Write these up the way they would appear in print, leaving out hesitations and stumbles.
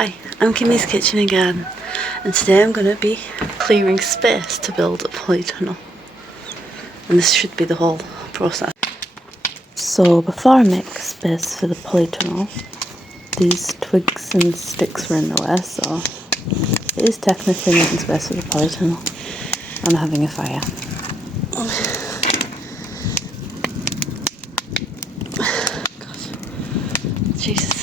Hi, I'm Kimmy's Kitchen and Garden, and today I'm going to be clearing space to build a polytunnel, and this should be the whole process. So before I make space for the polytunnel, these twigs and sticks were in the way, so it is technically making space for the polytunnel. I'm having a fire. God. Jesus.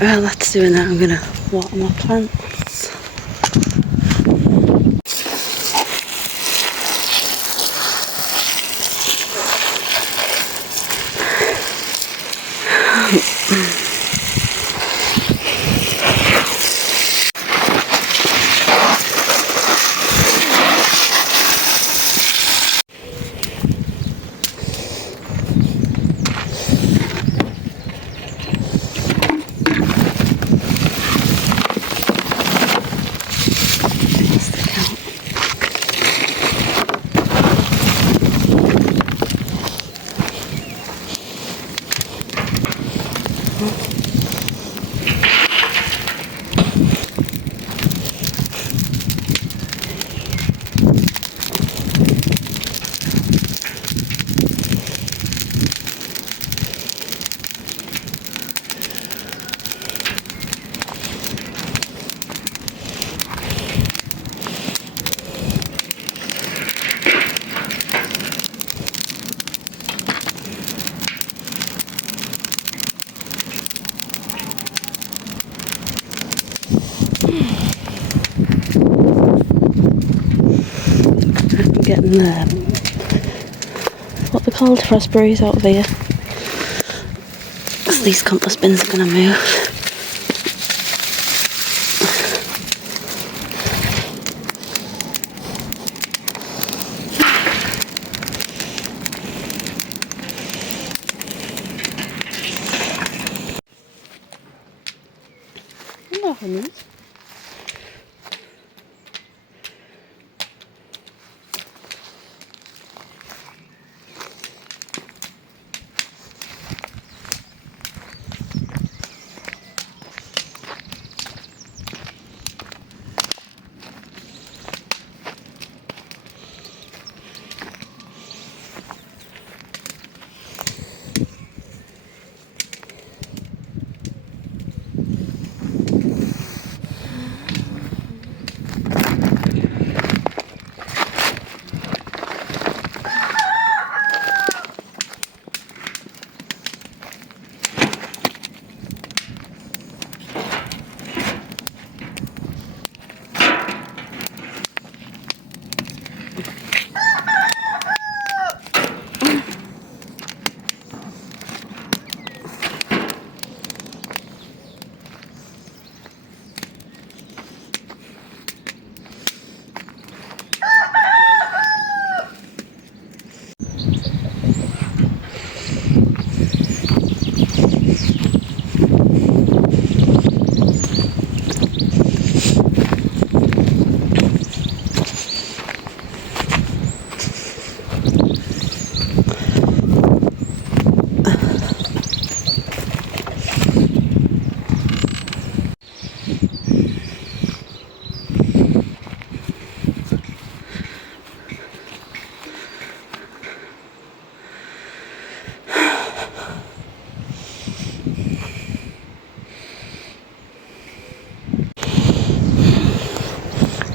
Well, that's doing that. I'm gonna water my plants. I'm getting what they're called, raspberries out of here, because these compost bins are going to move. Hello, honey.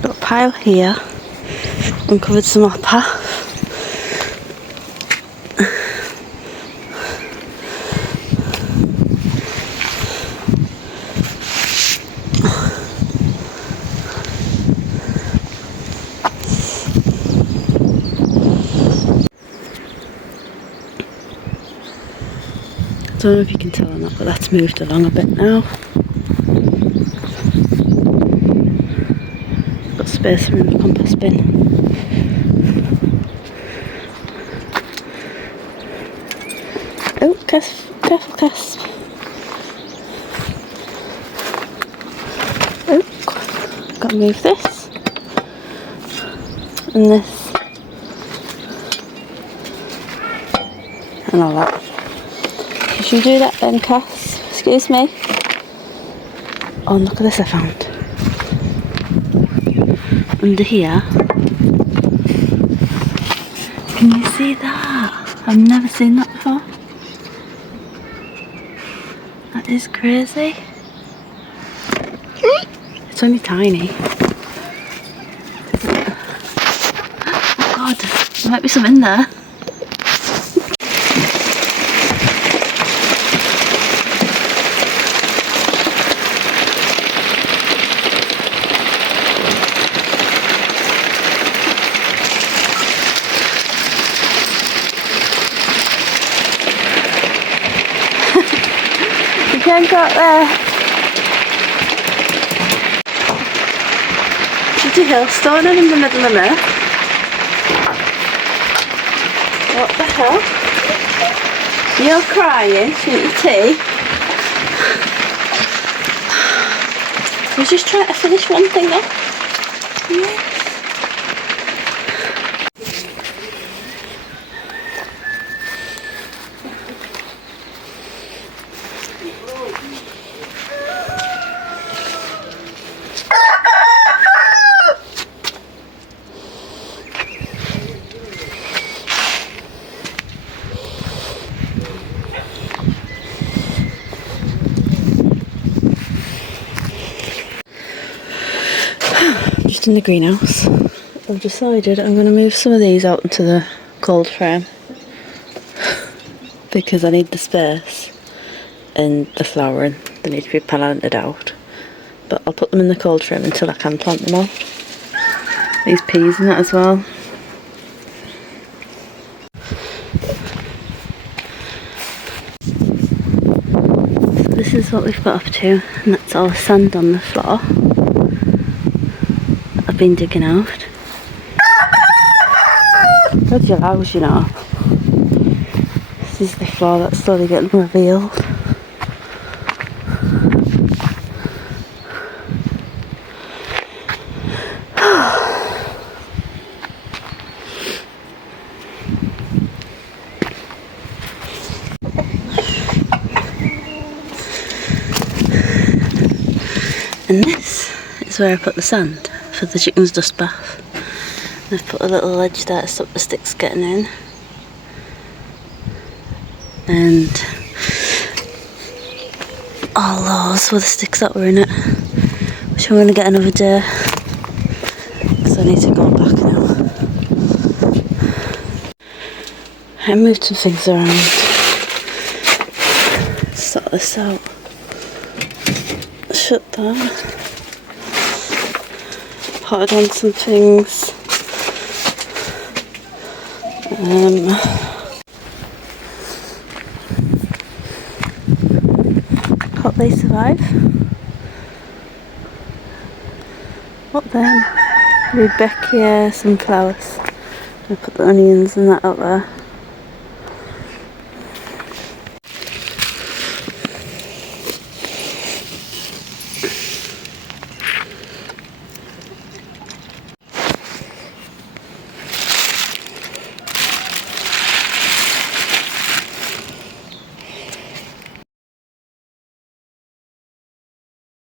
Got a pile here, uncovered some more path. I don't know if you can tell or not, but that's moved along a bit now. Got space spacer in the compost bin. Oh, careful, Cass. Oh, gotta move this and this and all that. Should you do that then, Cass? Excuse me. Oh, look at this I found. Under here. Can you see that? I've never seen that before. That is crazy. It's only tiny. Oh God, there might be some in there. You can't go up there. Did you hailstone it in the middle of it? What the hell? You're crying, shouldn't you tea? I was just trying to finish one thing off. Yeah. Just in the greenhouse, I've decided I'm going to move some of these out into the cold frame because I need the space and the flowering, they need to be planted out, but I'll put them in the cold frame until I can plant them out. These peas and that as well. So this is what we've got up to, and that's all the sand on the floor I've been digging out. That's your house, you know. This is the floor that's slowly getting revealed. And this is where I put the sand for the chicken's dust bath. I've put a little ledge there to stop the sticks getting in. And all those were the sticks that were in it, which I'm going to get another day because I need to go back now. I moved some things around, sort this out, shut that, potted on some things. Hope they survive. What then? Rudbeckia, sunflowers. I put the onions and that out there.